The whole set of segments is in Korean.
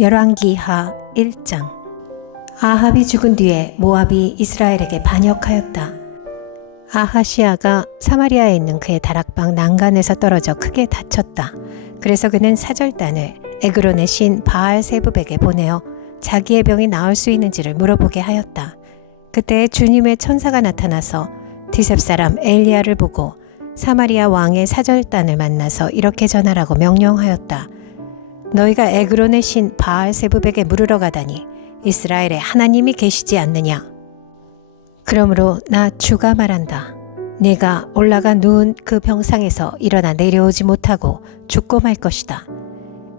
열왕기하 1장 아합이 죽은 뒤에 모압이 이스라엘에게 반역하였다. 아하시아가 사마리아에 있는 그의 다락방 난간에서 떨어져 크게 다쳤다. 그래서 그는 사절단을 에그론의 신 바알 세부백에 보내어 자기의 병이 나을 수 있는지를 물어보게 하였다. 그때 주님의 천사가 나타나서 디셉 사람 엘리야를 보고 사마리아 왕의 사절단을 만나서 이렇게 전하라고 명령하였다. 너희가 에그론의 신 바알세부백에 물으러 가다니 이스라엘에 하나님이 계시지 않느냐? 그러므로 나 주가 말한다. 네가 올라가 누운 그 병상에서 일어나 내려오지 못하고 죽고 말 것이다.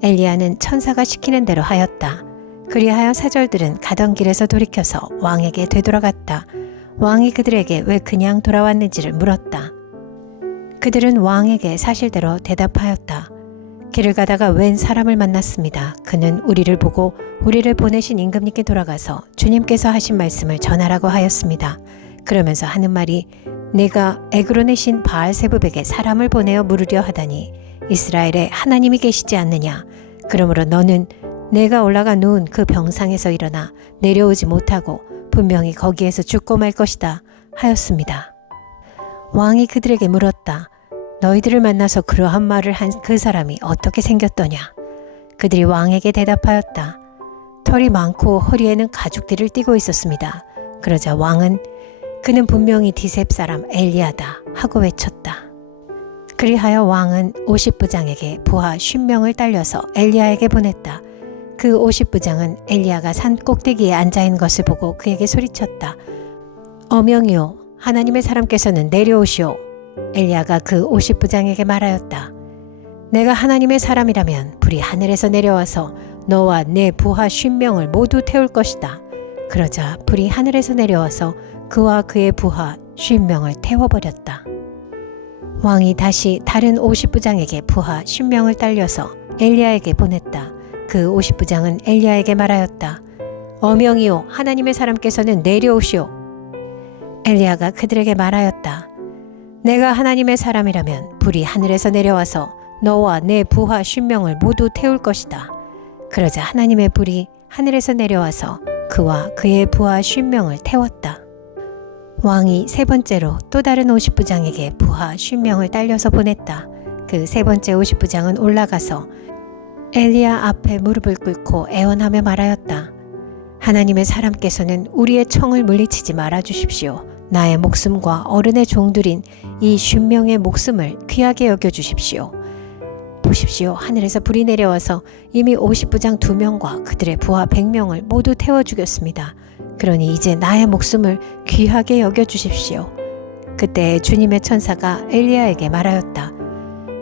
엘리야는 천사가 시키는 대로 하였다. 그리하여 사절들은 가던 길에서 돌이켜서 왕에게 되돌아갔다. 왕이 그들에게 왜 그냥 돌아왔는지를 물었다. 그들은 왕에게 사실대로 대답하였다. 길을 가다가 웬 사람을 만났습니다. 그는 우리를 보고 우리를 보내신 임금님께 돌아가서 주님께서 하신 말씀을 전하라고 하였습니다. 그러면서 하는 말이 내가 에그론의 신 바알세부백에 사람을 보내어 물으려 하다니 이스라엘에 하나님이 계시지 않느냐. 그러므로 너는 내가 올라가 누운 그 병상에서 일어나 내려오지 못하고 분명히 거기에서 죽고 말 것이다 하였습니다. 왕이 그들에게 물었다. 너희들을 만나서 그러한 말을 한 그 사람이 어떻게 생겼더냐? 그들이 왕에게 대답하였다. 털이 많고 허리에는 가죽띠를 띠고 있었습니다. 그러자 왕은 그는 분명히 디셉 사람 엘리아다 하고 외쳤다. 그리하여 왕은 5 0 부장에게 부하 1 0명을 딸려서 엘리아에게 보냈다. 그5 0 부장은 엘리아가산 꼭대기에 앉아 있는 것을 보고 그에게 소리쳤다. 어명이요 하나님의 사람께서는 내려오시오. 엘리야가 그5 0 부장에게 말하였다. 내가 하나님의 사람이라면 불이 하늘에서 내려와서 너와 내 부하 1 0명을 모두 태울 것이다. 그러자 불이 하늘에서 내려와서 그와 그의 부하 1 0명을 태워버렸다. 왕이 다시 다른 5 0 부장에게 부하 1 0명을 딸려서 엘리야에게 보냈다. 그5 0 부장은 엘리야에게 말하였다. 어명이요 하나님의 사람께서는 내려오시오. 엘리야가 그들에게 말하였다. 내가 하나님의 사람이라면 불이 하늘에서 내려와서 너와 내 부하 쉰명을 모두 태울 것이다. 그러자 하나님의 불이 하늘에서 내려와서 그와 그의 부하 쉰명을 태웠다. 왕이 세 번째로 또 다른 5 0부장에게 부하 쉰명을 딸려서 보냈다. 그 세 번째 5 0부장은 올라가서 엘리야 앞에 무릎을 꿇고 애원하며 말하였다. 하나님의 사람께서는 우리의 청을 물리치지 말아 주십시오. 나의 목숨과 어른의 종들인 이 쉰명의 목숨을 귀하게 여겨주십시오. 보십시오. 하늘에서 불이 내려와서 이미 50부장 2명과 그들의 부하 100명을 모두 태워 죽였습니다. 그러니 이제 나의 목숨을 귀하게 여겨주십시오. 그때 주님의 천사가 엘리야에게 말하였다.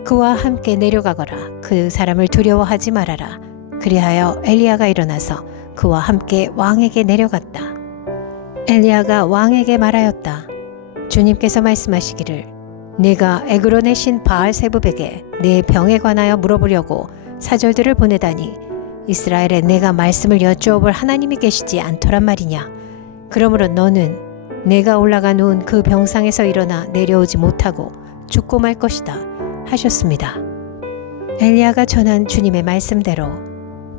그와 함께 내려가거라. 그 사람을 두려워하지 말아라. 그리하여 엘리야가 일어나서 그와 함께 왕에게 내려갔다. 엘리야가 왕에게 말하였다. 주님께서 말씀하시기를 네가 에그론의 신 바알 세부백에 네 병에 관하여 물어보려고 사절들을 보내다니 이스라엘에 내가 말씀을 여쭈어볼 하나님이 계시지 않더란 말이냐. 그러므로 너는 내가 올라가 놓은 그 병상에서 일어나 내려오지 못하고 죽고 말 것이다 하셨습니다. 엘리야가 전한 주님의 말씀대로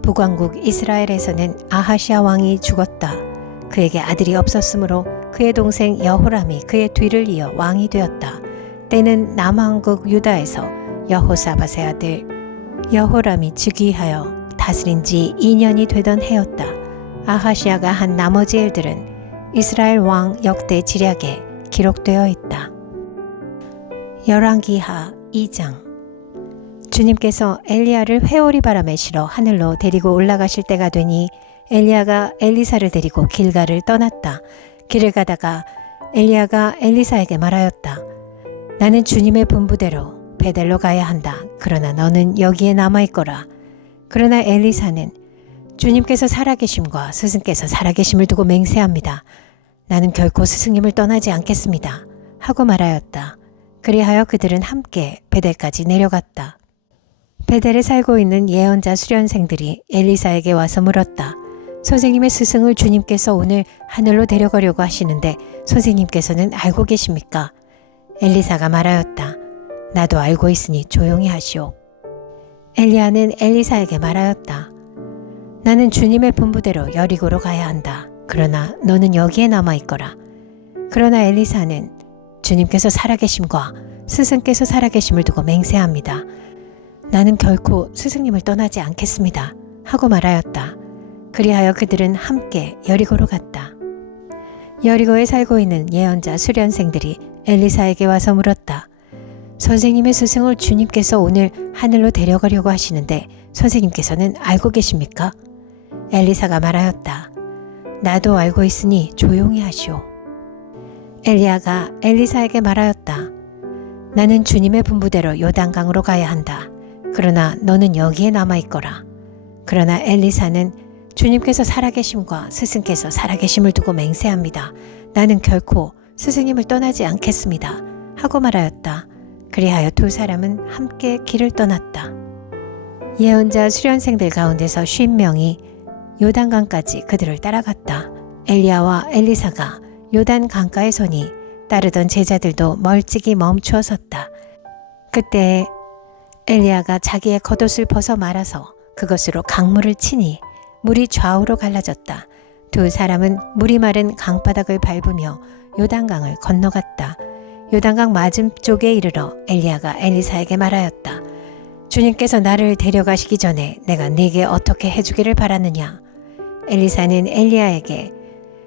북왕국 이스라엘에서는 아하시아 왕이 죽었다. 그에게 아들이 없었으므로 그의 동생 여호람이 그의 뒤를 이어 왕이 되었다. 때는 남왕국 유다에서 여호사밧의 아들 여호람이 즉위하여 다스린 지 2년이 되던 해였다. 아하시아가 한 나머지 일들은 이스라엘 왕 역대 지략에 기록되어 있다. 열왕기하 2장 주님께서 엘리야를 회오리 바람에 실어 하늘로 데리고 올라가실 때가 되니 엘리야가 엘리사를 데리고 길가를 떠났다. 길을 가다가 엘리야가 엘리사에게 말하였다. 나는 주님의 분부대로 베델로 가야 한다. 그러나 너는 여기에 남아 있거라. 그러나 엘리사는 주님께서 살아계심과 스승께서 살아계심을 두고 맹세합니다. 나는 결코 스승님을 떠나지 않겠습니다. 하고 말하였다. 그리하여 그들은 함께 베델까지 내려갔다. 베델에 살고 있는 예언자 수련생들이 엘리사에게 와서 물었다. 선생님의 스승을 주님께서 오늘 하늘로 데려가려고 하시는데 선생님께서는 알고 계십니까? 엘리사가 말하였다. 나도 알고 있으니 조용히 하시오. 엘리아는 엘리사에게 말하였다. 나는 주님의 분부대로 여리고로 가야 한다. 그러나 너는 여기에 남아 있거라. 그러나 엘리사는 주님께서 살아계심과 스승께서 살아계심을 두고 맹세합니다. 나는 결코 스승님을 떠나지 않겠습니다. 하고 말하였다. 그리하여 그들은 함께 여리고로 갔다. 여리고에 살고 있는 예언자 수련생들이 엘리사에게 와서 물었다. 선생님의 스승을 주님께서 오늘 하늘로 데려가려고 하시는데 선생님께서는 알고 계십니까? 엘리사가 말하였다. 나도 알고 있으니 조용히 하시오. 엘리아가 엘리사에게 말하였다. 나는 주님의 분부대로 요단강으로 가야 한다. 그러나 너는 여기에 남아 있거라. 그러나 엘리사는 주님께서 살아계심과 스승께서 살아계심을 두고 맹세합니다. 나는 결코 스승님을 떠나지 않겠습니다. 하고 말하였다. 그리하여 두 사람은 함께 길을 떠났다. 예언자 수련생들 가운데서 50명이 요단강까지 그들을 따라갔다. 엘리야와 엘리사가 요단강가에 서니 따르던 제자들도 멀찍이 멈추어 섰다. 그때 엘리야가 자기의 겉옷을 벗어 말아서 그것으로 강물을 치니 물이 좌우로 갈라졌다. 두 사람은 물이 마른 강바닥을 밟으며 요단강을 건너갔다. 요단강 맞은쪽에 이르러 엘리야가 엘리사에게 말하였다. 주님께서 나를 데려가시기 전에 내가 네게 어떻게 해주기를 바라느냐. 엘리사는 엘리야에게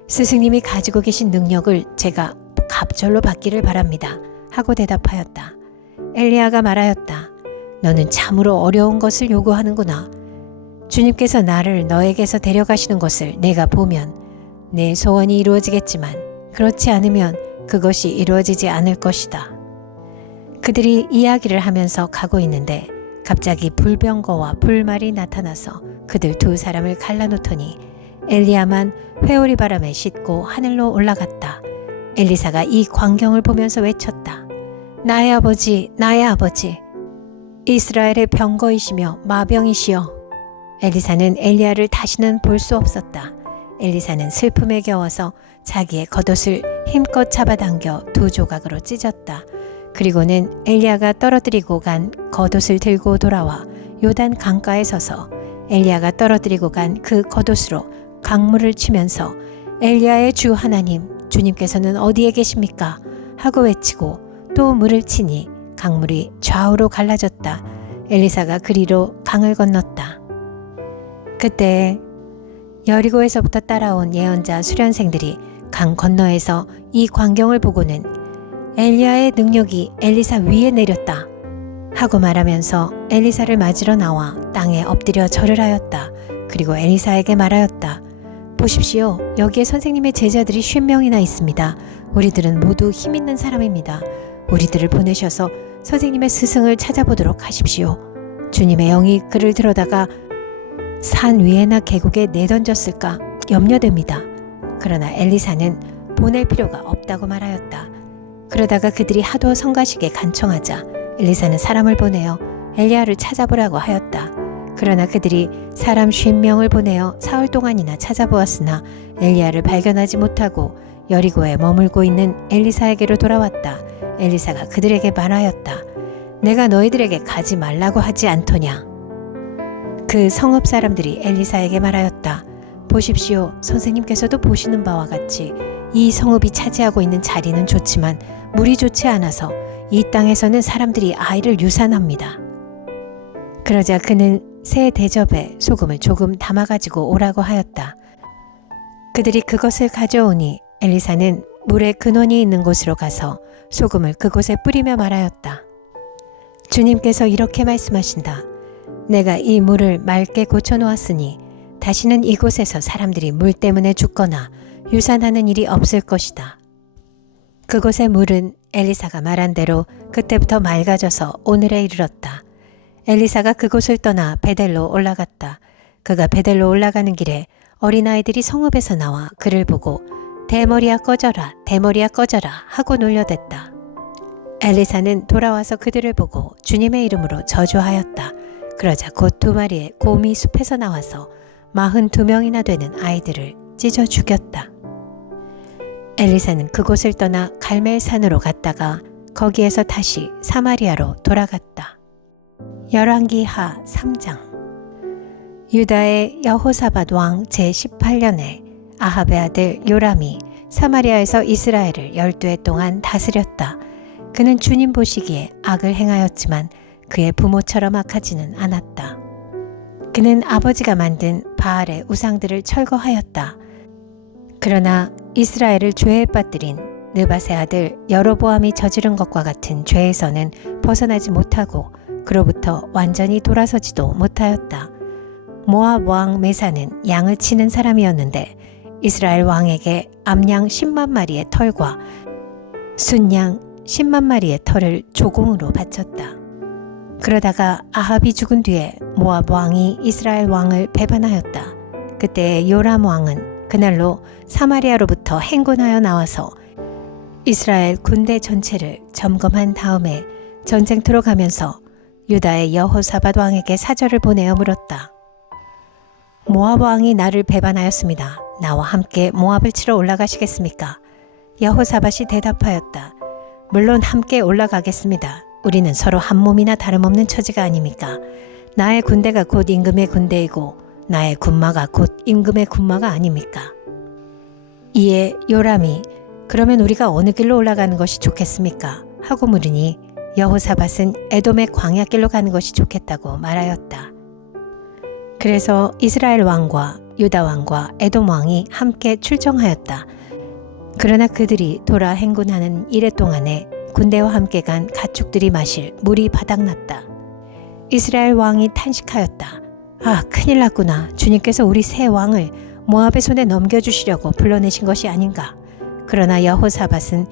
스승님이 가지고 계신 능력을 제가 갑절로 받기를 바랍니다. 하고 대답하였다. 엘리야가 말하였다. 너는 참으로 어려운 것을 요구하는구나. 주님께서 나를 너에게서 데려가시는 것을 내가 보면 내 소원이 이루어지겠지만 그렇지 않으면 그것이 이루어지지 않을 것이다. 그들이 이야기를 하면서 가고 있는데 갑자기 불병거와 불말이 나타나서 그들 두 사람을 갈라놓더니 엘리야만 회오리 바람에 씻고 하늘로 올라갔다. 엘리사가 이 광경을 보면서 외쳤다. 나의 아버지, 나의 아버지. 이스라엘의 병거이시며 마병이시여 엘리사는 엘리야를 다시는 볼 수 없었다. 엘리사는 슬픔에 겨워서 자기의 겉옷을 힘껏 잡아당겨 두 조각으로 찢었다. 그리고는 엘리야가 떨어뜨리고 간 겉옷을 들고 돌아와 요단 강가에 서서 엘리야가 떨어뜨리고 간 그 겉옷으로 강물을 치면서 엘리야의 주 하나님 주님께서는 어디에 계십니까? 하고 외치고 또 물을 치니 강물이 좌우로 갈라졌다. 엘리사가 그리로 강을 건넜다. 그때 여리고에서부터 따라온 예언자 수련생들이 강 건너에서 이 광경을 보고는 엘리야의 능력이 엘리사 위에 내렸다 하고 말하면서 엘리사를 맞으러 나와 땅에 엎드려 절을 하였다. 그리고 엘리사에게 말하였다. 보십시오. 여기에 선생님의 제자들이 쉰 명이나 있습니다. 우리들은 모두 힘 있는 사람입니다. 우리들을 보내셔서 선생님의 스승을 찾아보도록 하십시오. 주님의 영이 그를 들어다가 산 위에나 계곡에 내던졌을까 염려됩니다. 그러나 엘리사는 보낼 필요가 없다고 말하였다. 그러다가 그들이 하도 성가시게 간청하자 엘리사는 사람을 보내어 엘리야를 찾아보라고 하였다. 그러나 그들이 사람 5 0 명을 보내어 사흘 동안이나 찾아보았으나 엘리야를 발견하지 못하고 여리고에 머물고 있는 엘리사에게로 돌아왔다. 엘리사가 그들에게 말하였다. 내가 너희들에게 가지 말라고 하지 않더냐. 그 성읍 사람들이 엘리사에게 말하였다. 보십시오. 선생님께서도 보시는 바와 같이 이 성읍이 차지하고 있는 자리는 좋지만 물이 좋지 않아서 이 땅에서는 사람들이 아이를 유산합니다. 그러자 그는 새 대접에 소금을 조금 담아가지고 오라고 하였다. 그들이 그것을 가져오니 엘리사는 물의 근원이 있는 곳으로 가서 소금을 그곳에 뿌리며 말하였다. 주님께서 이렇게 말씀하신다. 내가 이 물을 맑게 고쳐 놓았으니 다시는 이곳에서 사람들이 물 때문에 죽거나 유산하는 일이 없을 것이다. 그곳의 물은 엘리사가 말한 대로 그때부터 맑아져서 오늘에 이르렀다. 엘리사가 그곳을 떠나 베델로 올라갔다. 그가 베델로 올라가는 길에 어린아이들이 성읍에서 나와 그를 보고 대머리야 꺼져라, 대머리야 꺼져라 하고 놀려댔다. 엘리사는 돌아와서 그들을 보고 주님의 이름으로 저주하였다. 그러자 곧 두 마리의 곰이 숲에서 나와서 마흔 두명이나 되는 아이들을 찢어 죽였다. 엘리사는 그곳을 떠나 갈멜산으로 갔다가 거기에서 다시 사마리아로 돌아갔다. 열왕기하 3장 유다의 여호사밧 왕 제18년에 아합의 아들 요람이 사마리아에서 이스라엘을 열두해 동안 다스렸다. 그는 주님 보시기에 악을 행하였지만 그의 부모처럼 악하지는 않았다. 그는 아버지가 만든 바알의 우상들을 철거하였다. 그러나 이스라엘을 죄에 빠뜨린 느바세 아들 여로보암이 저지른 것과 같은 죄에서는 벗어나지 못하고 그로부터 완전히 돌아서지도 못하였다. 모압 왕 메사는 양을 치는 사람이었는데 이스라엘 왕에게 암양 10만 마리의 털과 순양 10만 마리의 털을 조공으로 바쳤다. 그러다가 아합이 죽은 뒤에 모압 왕이 이스라엘 왕을 배반하였다. 그때 요람 왕은 그날로 사마리아로부터 행군하여 나와서 이스라엘 군대 전체를 점검한 다음에 전쟁터로 가면서 유다의 여호사밧 왕에게 사절을 보내어 물었다. 모압 왕이 나를 배반하였습니다. 나와 함께 모압을 치러 올라가시겠습니까? 여호사밧이 대답하였다. 물론 함께 올라가겠습니다. 우리는 서로 한 몸이나 다름없는 처지가 아닙니까? 나의 군대가 곧 임금의 군대이고 나의 군마가 곧 임금의 군마가 아닙니까? 이에 요람이 그러면 우리가 어느 길로 올라가는 것이 좋겠습니까? 하고 물으니 여호사밧은 에돔의 광야길로 가는 것이 좋겠다고 말하였다. 그래서 이스라엘 왕과 유다 왕과 에돔 왕이 함께 출정하였다. 그러나 그들이 돌아 행군하는 이래 동안에 군대와 함께 간 가축들이 마실 물이 바닥났다. 이스라엘 왕이 탄식하였다. 아, 큰일 났구나. 주님께서 우리 새 왕을 모압의 손에 넘겨주시려고 불러내신 것이 아닌가. 그러나 여호사밧은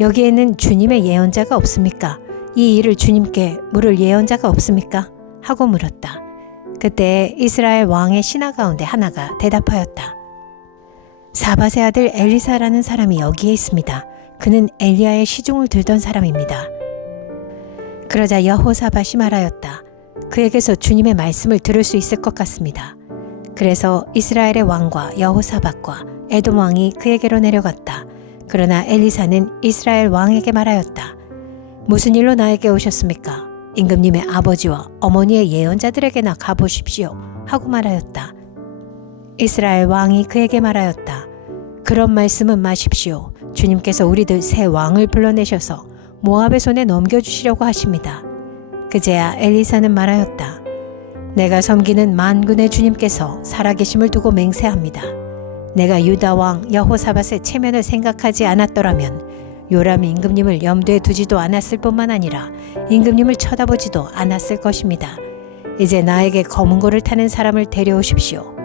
여기에는 주님의 예언자가 없습니까? 이 일을 주님께 물을 예언자가 없습니까? 하고 물었다. 그때 이스라엘 왕의 신하 가운데 하나가 대답하였다. 사밧의 아들 엘리사라는 사람이 여기에 있습니다. 그는 엘리야의 시중을 들던 사람입니다. 그러자 여호사밭이 말하였다. 그에게서 주님의 말씀을 들을 수 있을 것 같습니다. 그래서 이스라엘의 왕과 여호사밭과 에돔 왕이 그에게로 내려갔다. 그러나 엘리사는 이스라엘 왕에게 말하였다. 무슨 일로 나에게 오셨습니까? 임금님의 아버지와 어머니의 예언자들에게나 가보십시오. 하고 말하였다. 이스라엘 왕이 그에게 말하였다. 그런 말씀은 마십시오. 주님께서 우리들 새 왕을 불러내셔서 모압의 손에 넘겨주시려고 하십니다. 그제야 엘리사는 말하였다. 내가 섬기는 만군의 주님께서 살아계심을 두고 맹세합니다. 내가 유다 왕 여호사밧의 체면을 생각하지 않았더라면 요람 임금님을 염두에 두지도 않았을 뿐만 아니라 임금님을 쳐다보지도 않았을 것입니다. 이제 나에게 검은 고를 타는 사람을 데려오십시오.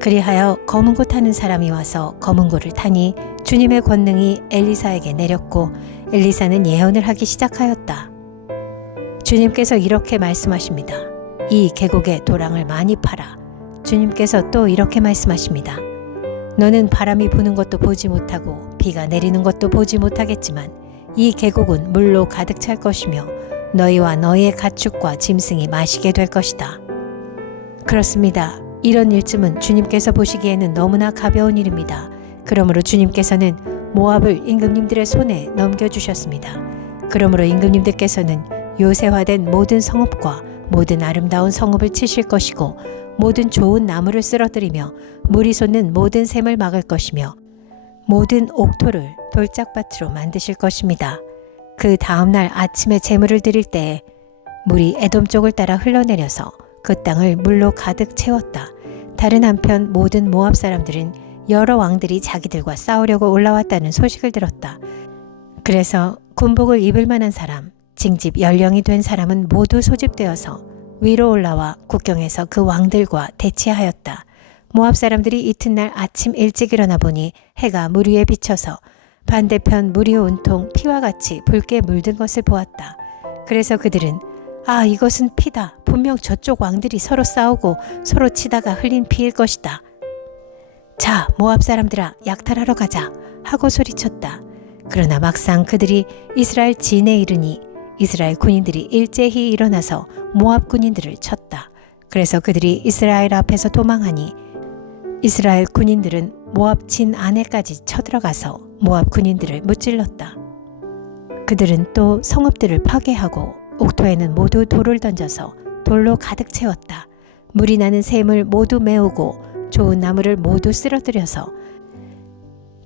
그리하여 검은 곳 타는 사람이 와서 검은 곳을 타니 주님의 권능이 엘리사에게 내렸고 엘리사는 예언을 하기 시작하였다. 주님께서 이렇게 말씀하십니다. 이 계곡에 도랑을 많이 팔아. 주님께서 또 이렇게 말씀하십니다. 너는 바람이 부는 것도 보지 못하고 비가 내리는 것도 보지 못하겠지만 이 계곡은 물로 가득 찰 것이며 너희와 너희의 가축과 짐승이 마시게 될 것이다. 그렇습니다. 이런 일쯤은 주님께서 보시기에는 너무나 가벼운 일입니다. 그러므로 주님께서는 모압을 임금님들의 손에 넘겨주셨습니다. 그러므로 임금님들께서는 요새화된 모든 성읍과 모든 아름다운 성읍을 치실 것이고 모든 좋은 나무를 쓰러뜨리며 물이 솟는 모든 샘을 막을 것이며 모든 옥토를 돌짝밭으로 만드실 것입니다. 그 다음날 아침에 제물을 드릴 때에 물이 에돔 쪽을 따라 흘러내려서 그 땅을 물로 가득 채웠다. 다른 한편 모든 모압 사람들은 여러 왕들이 자기들과 싸우려고 올라왔다는 소식을 들었다. 그래서 군복을 입을 만한 사람, 징집 연령이 된 사람은 모두 소집되어서 위로 올라와 국경에서 그 왕들과 대치하였다. 모압 사람들이 이튿날 아침 일찍 일어나 보니 해가 물 위에 비쳐서 반대편 물이 온통 피와 같이 붉게 물든 것을 보았다. 그래서 그들은 아, 이것은 피다. 분명 저쪽 왕들이 서로 싸우고 서로 치다가 흘린 피일 것이다. 자, 모압 사람들아, 약탈하러 가자. 하고 소리쳤다. 그러나 막상 그들이 이스라엘 진에 이르니 이스라엘 군인들이 일제히 일어나서 모압 군인들을 쳤다. 그래서 그들이 이스라엘 앞에서 도망하니 이스라엘 군인들은 모압 진 안에까지 쳐들어가서 모압 군인들을 무찔렀다. 그들은 또 성읍들을 파괴하고 옥토에는 모두 돌을 던져서 돌로 가득 채웠다. 물이 나는 샘을 모두 메우고 좋은 나무를 모두 쓰러뜨려서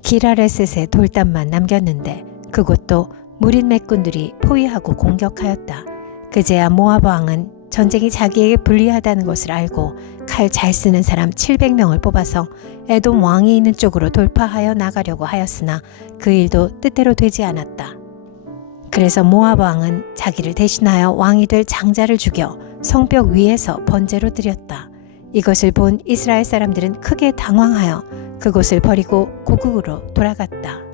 기라레셋의 돌담만 남겼는데 그곳도 무린 맥군들이 포위하고 공격하였다. 그제야 모압 왕은 전쟁이 자기에게 불리하다는 것을 알고 칼 잘 쓰는 사람 700명을 뽑아서 에돔 왕이 있는 쪽으로 돌파하여 나가려고 하였으나 그 일도 뜻대로 되지 않았다. 그래서 모압 왕은 자기를 대신하여 왕이 될 장자를 죽여 성벽 위에서 번제로 드렸다. 이것을 본 이스라엘 사람들은 크게 당황하여 그곳을 버리고 고국으로 돌아갔다.